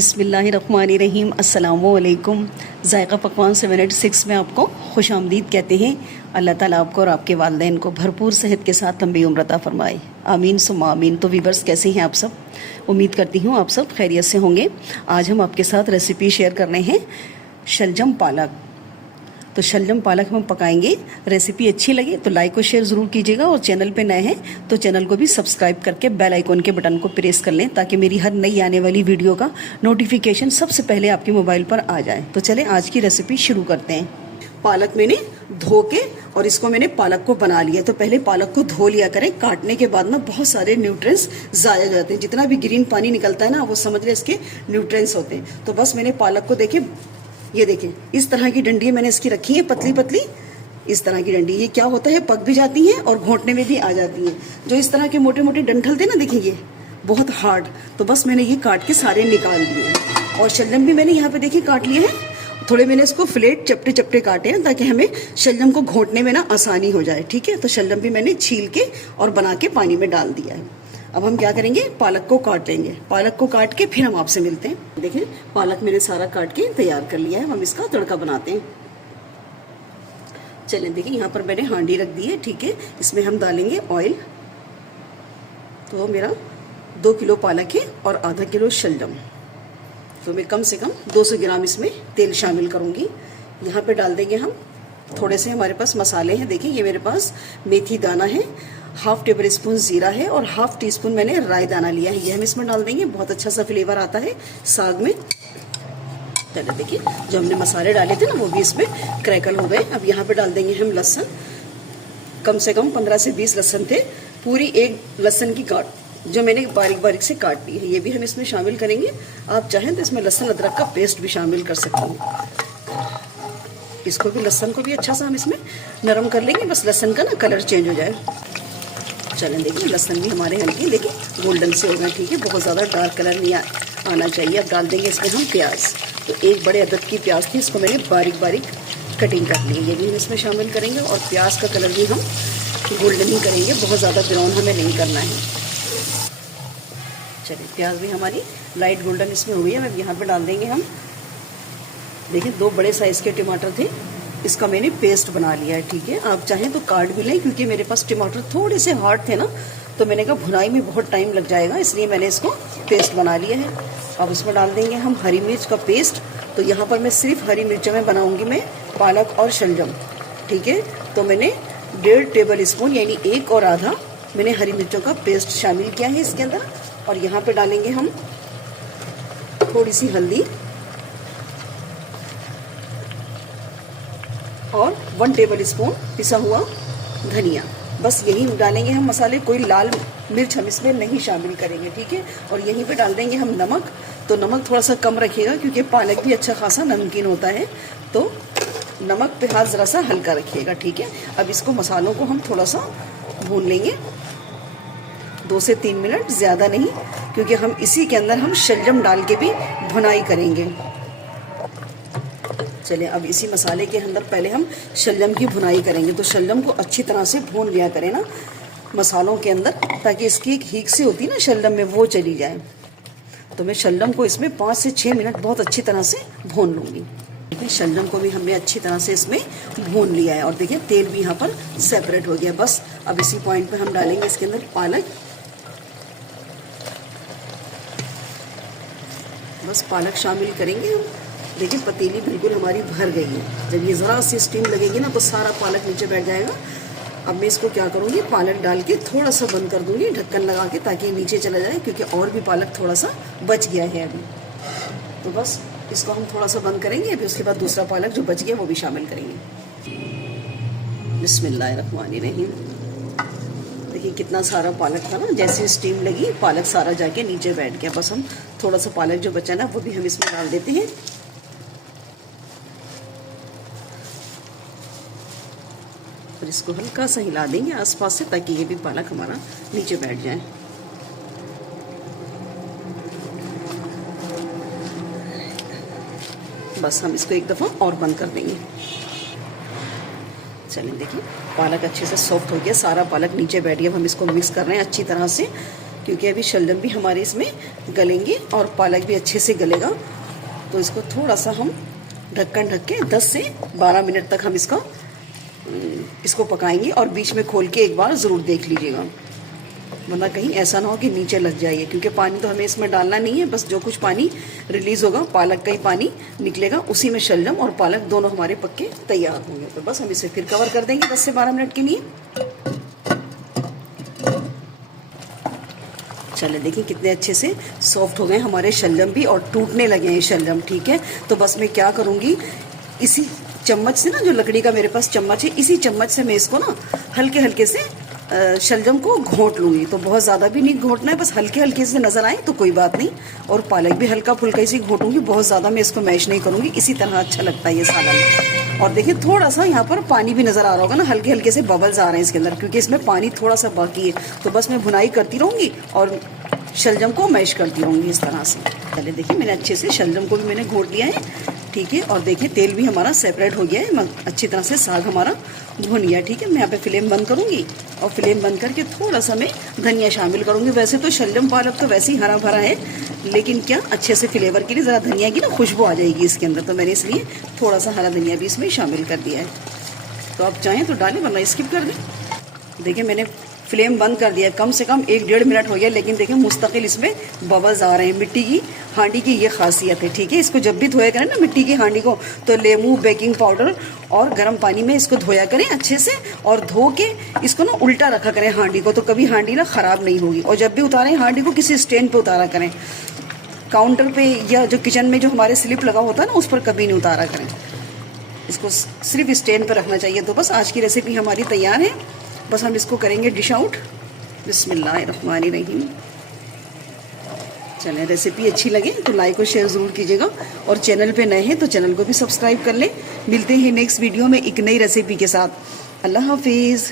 बिस्मिल्लाहिर्रहमानिर्रहीम अस्सलामुअलैकुम। ज़ायक़ा पकवान 786 में आपको खुश आमदीद कहते हैं। अल्लाह ताला आपको और आपके वालिदैन को भरपूर सेहत के साथ लंबी उम्र अता फरमाए, आमीन सुम्मा आमीन। तो वीवर्स, कैसे हैं आप सब? उम्मीद करती हूँ आप सब खैरियत से होंगे। आज हम आपके साथ रेसिपी शेयर कर रहे हैं शलजम पालक। तो शलजम पालक हम पकाएंगे। रेसिपी अच्छी लगे तो लाइक और शेयर ज़रूर कीजिएगा, और चैनल पे नए हैं तो चैनल को भी सब्सक्राइब करके बेल आइकॉन के बटन को प्रेस कर लें, ताकि मेरी हर नई आने वाली वीडियो का नोटिफिकेशन सबसे पहले आपके मोबाइल पर आ जाए। तो चलें आज की रेसिपी शुरू करते हैं। पालक मैंने धो के और इसको मैंने पालक को बना लिया। तो पहले पालक को धो लिया करें। काटने के बाद ना बहुत सारे न्यूट्रिएंट्स ज़ाया हो जाते हैं। जितना भी ग्रीन पानी निकलता है ना, वो समझ लें इसके न्यूट्रिएंट्स होते हैं। तो बस मैंने पालक को देखे, ये देखें, इस तरह की डंडी मैंने इसकी रखी है, पतली पतली इस तरह की डंडी। ये क्या होता है, पक भी जाती हैं और घोंटने में भी आ जाती हैं। जो इस तरह के मोटे मोटे डंठल थे ना, देखिए ये बहुत हार्ड। तो बस मैंने ये काट के सारे निकाल दिए। और शलजम भी मैंने यहाँ पे देखिए काट लिए हैं। थोड़े मैंने इसको फ्लेट चपटे चपटे काटे हैं, ताकि हमें शलजम को घोंटने में ना आसानी हो जाए। ठीक है, तो शलजम भी मैंने छील के और बना के पानी में डाल दिया है। अब हम क्या करेंगे, पालक को काट लेंगे। पालक को काट के फिर हम आपसे मिलते हैं। देखिए पालक मैंने सारा काट के तैयार कर लिया है। हम इसका तड़का बनाते हैं। चलें, देखिए यहाँ पर मैंने हांडी रख दी है। ठीक है, इसमें हम डालेंगे ऑयल। तो मेरा 2 किलो पालक है और आधा किलो शलजम। तो मैं कम से कम 200 ग्राम इसमें तेल शामिल करूँगी। यहाँ पे डाल देंगे हम थोड़े से, हमारे पास मसाले हैं। देखिए ये मेरे पास मेथी दाना है, 1/2 टेबल स्पून जीरा है और 1/2 टीस्पून मैंने राई दाना लिया है। ये हम इसमें डाल देंगे, बहुत अच्छा सा फ्लेवर आता है साग में। पहले देखिए जो हमने मसाले डाले थे ना, वो भी इसमें क्रैकल हो गए। अब यहाँ पे डाल देंगे हम लहसुन। कम से कम 15 से 20 लहसुन थे। पूरी एक लहसुन की काट जो मैंने बारीक बारीक से काट ली है, ये भी हम इसमें शामिल करेंगे। आप चाहें तो इसमें लहसुन अदरक का पेस्ट भी शामिल कर सकते हैं। इसको भी, लहसुन को भी अच्छा सा हम इसमें नरम कर लेंगे, बस लहसुन का ना कलर चेंज हो जाए। चलें, देखिए लहसुन भी हमारे हल्के लेकिन गोल्डन से होगा। ठीक है, बहुत ज़्यादा डार्क कलर नहीं आना चाहिए। अब डाल देंगे इसमें हम प्याज। तो 1 बड़े अदद की प्याज थी, इसको मैंने बारीक बारीक कटिंग कर ली है। ये भी हम इसमें शामिल करेंगे। और प्याज का कलर भी हम गोल्डन ही करेंगे, बहुत ज़्यादा ब्राउन हमें नहीं करना है। चलिए, प्याज भी हमारी लाइट गोल्डन इसमें हो गई है। अब यहाँ पर डाल देंगे हम, देखिए 2 बड़े साइज़ के टमाटर थे, इसका मैंने पेस्ट बना लिया है। ठीक है, आप चाहें तो काट भी लें, क्योंकि मेरे पास टमाटर थोड़े से हार्ड थे ना, तो मैंने कहा भुनाई में बहुत टाइम लग जाएगा, इसलिए मैंने इसको पेस्ट बना लिया है। अब इसमें डाल देंगे हम हरी मिर्च का पेस्ट। तो यहाँ पर मैं सिर्फ हरी मिर्चों में बनाऊंगी मैं पालक और शलजम। ठीक है, तो मैंने 1.5 टेबल स्पून यानी 1 और आधा मैंने हरी मिर्चों का पेस्ट शामिल किया है इसके अंदर। और यहाँ पे डालेंगे हम थोड़ी सी हल्दी और 1 टेबल स्पून पिसा हुआ धनिया। बस यही डालेंगे हम मसाले, कोई लाल मिर्च हम इसमें नहीं शामिल करेंगे। ठीक है, और यहीं पे डाल देंगे हम नमक। तो नमक थोड़ा सा कम रखिएगा, क्योंकि पालक भी अच्छा खासा नमकीन होता है, तो नमक पे हाथ ज़रा सा हल्का रखिएगा। ठीक है, अब इसको मसालों को हम थोड़ा सा भून लेंगे, 2 से 3 मिनट, ज़्यादा नहीं, क्योंकि हम इसी के अंदर हम शलजम डाल के भी भुनाई करेंगे। चलिए, अब इसी मसाले के अंदर पहले हम शलजम की भुनाई करेंगे। तो शलजम को अच्छी तरह से भून लिया करें ना मसालों के अंदर, ताकि इसकी एक हीक सी होती है ना शलजम में, वो चली जाए। तो मैं शलजम को इसमें 5 से 6 मिनट बहुत अच्छी तरह से भून लूँगी। देखिए शलजम को भी हमने अच्छी तरह से इसमें भून लिया है, और देखिए तेल भी यहाँ पर सेपरेट हो गया। बस अब इसी पॉइंट पर हम डालेंगे इसके अंदर पालक। बस पालक शामिल करेंगे हम। देखिए पतीली बिल्कुल हमारी भर गई है। जब ये ज़रा सी स्टीम लगेगी ना, तो सारा पालक नीचे बैठ जाएगा। अब मैं इसको क्या करूँगी, पालक डाल के थोड़ा सा बंद कर दूँगी ढक्कन लगा के, ताकि ये नीचे चला जाए, क्योंकि और भी पालक थोड़ा सा बच गया है अभी। तो बस इसको हम थोड़ा सा बंद करेंगे। अभी उसके बाद दूसरा पालक जो बच गया वो भी शामिल करेंगे। बिस्मिल्लाहिर्रहमानिर्रहीम। देखिए कितना सारा पालक था ना, जैसे स्टीम लगी पालक सारा जाके नीचे बैठ गया। बस हम थोड़ा सा पालक जो बचा ना, वो भी हम इसमें डाल देते हैं। और इसको हल्का सा हिला देंगे आसपास से, ताकि ये भी पालक हमारा नीचे बैठ जाए। बस हम इसको एक दफ़ा और बंद कर देंगे। चलिए, देखिए पालक अच्छे से सॉफ्ट हो गया, सारा पालक नीचे बैठ गया। अब हम इसको मिक्स कर रहे हैं अच्छी तरह से। क्योंकि अभी शलजम भी हमारे इसमें गलेंगे और पालक भी अच्छे से गलेगा। तो इसको थोड़ा सा हम ढक्कन ढक के 10 से 12 मिनट तक हम इसको पकाएंगे। और बीच में खोल के एक बार ज़रूर देख लीजिएगा, वरना कहीं ऐसा ना हो कि नीचे लग जाइए, क्योंकि पानी तो हमें इसमें डालना नहीं है। बस जो कुछ पानी रिलीज़ होगा पालक का ही पानी निकलेगा, उसी में शलजम और पालक दोनों हमारे पक्के तैयार होंगे। तो बस हम इसे फिर कवर कर देंगे 10 से 12 मिनट के लिए। चले देखिए कितने अच्छे से सॉफ्ट हो गए हमारे शलजम भी, और टूटने लगे हैं शलजम। ठीक है, तो बस मैं क्या करूँगी, इसी चम्मच से ना, जो लकड़ी का मेरे पास चम्मच है, इसी चम्मच से मैं इसको ना हल्के हल्के से शलजम को घोंट लूँगी। तो बहुत ज़्यादा भी नहीं घोंटना है, बस हल्के हल्के से नज़र आए तो कोई बात नहीं। और पालक भी हल्का फुल्का इसी घोटूँगी, बहुत ज़्यादा मैं इसको मैश नहीं करूँगी। इसी तरह अच्छा लगता है ये सालन। और देखिए थोड़ा सा यहाँ पर पानी भी नज़र आ रहा होगा ना, हल्के हल्के से बबल्स आ रहे हैं इसके अंदर, क्योंकि इसमें पानी थोड़ा सा बाकी है। तो बस मैं भुनाई करती रहूँगी और शलजम को मैश करती रहूँगी इस तरह से। पहले देखिए मैंने अच्छे से शलजम को भी मैंने घोट लिया है। ठीक है, और देखिए तेल भी हमारा सेपरेट हो गया है, अच्छी तरह से साग हमारा भुन गया। ठीक है, मैं यहाँ पे फ्लेम बंद करूँगी और फ्लेम बंद करके थोड़ा सा मैं धनिया शामिल करूँगी। वैसे तो शलजम पालक तो वैसे ही हरा भरा है, लेकिन क्या अच्छे से फ्लेवर के लिए ज़रा धनिया की ना खुशबू आ जाएगी इसके अंदर, तो मैंने इसलिए थोड़ा सा हरा धनिया भी इसमें शामिल कर दिया है। तो आप चाहें तो डालें, वरना स्किप कर दें। देखिए मैंने फ्लेम बंद कर दिया, कम से कम 1-1.5 मिनट हो गया, लेकिन देखिए मुस्तकिल इसमें बबल्स आ रहे हैं। मिट्टी की हांडी की ये खासियत है। ठीक है, इसको जब भी धोया करें ना मिट्टी की हांडी को, तो लेमू, बेकिंग पाउडर और गर्म पानी में इसको धोया करें अच्छे से, और धो के इसको ना उल्टा रखा करें हांडी को, तो कभी हांडी ना ख़राब नहीं होगी। और जब भी उतारें हांडी को किसी स्टैंड पे उतारा करें, काउंटर पे या जो किचन में जो हमारे स्लिप लगा होता है ना, उस पर कभी नहीं उतारा करें। इसको सिर्फ स्टैंड पर रखना चाहिए। तो बस आज की रेसिपी हमारी तैयार है, बस हम इसको करेंगे डिश आउट। बिस्मिल्लाहिर्रहमानिर्रहीम। चलें, रेसिपी अच्छी लगे तो लाइक और शेयर ज़रूर कीजिएगा, और चैनल पे नए हैं तो चैनल को भी सब्सक्राइब कर लें। मिलते हैं नेक्स्ट वीडियो में एक नई रेसिपी के साथ। अल्लाह हाफिज़।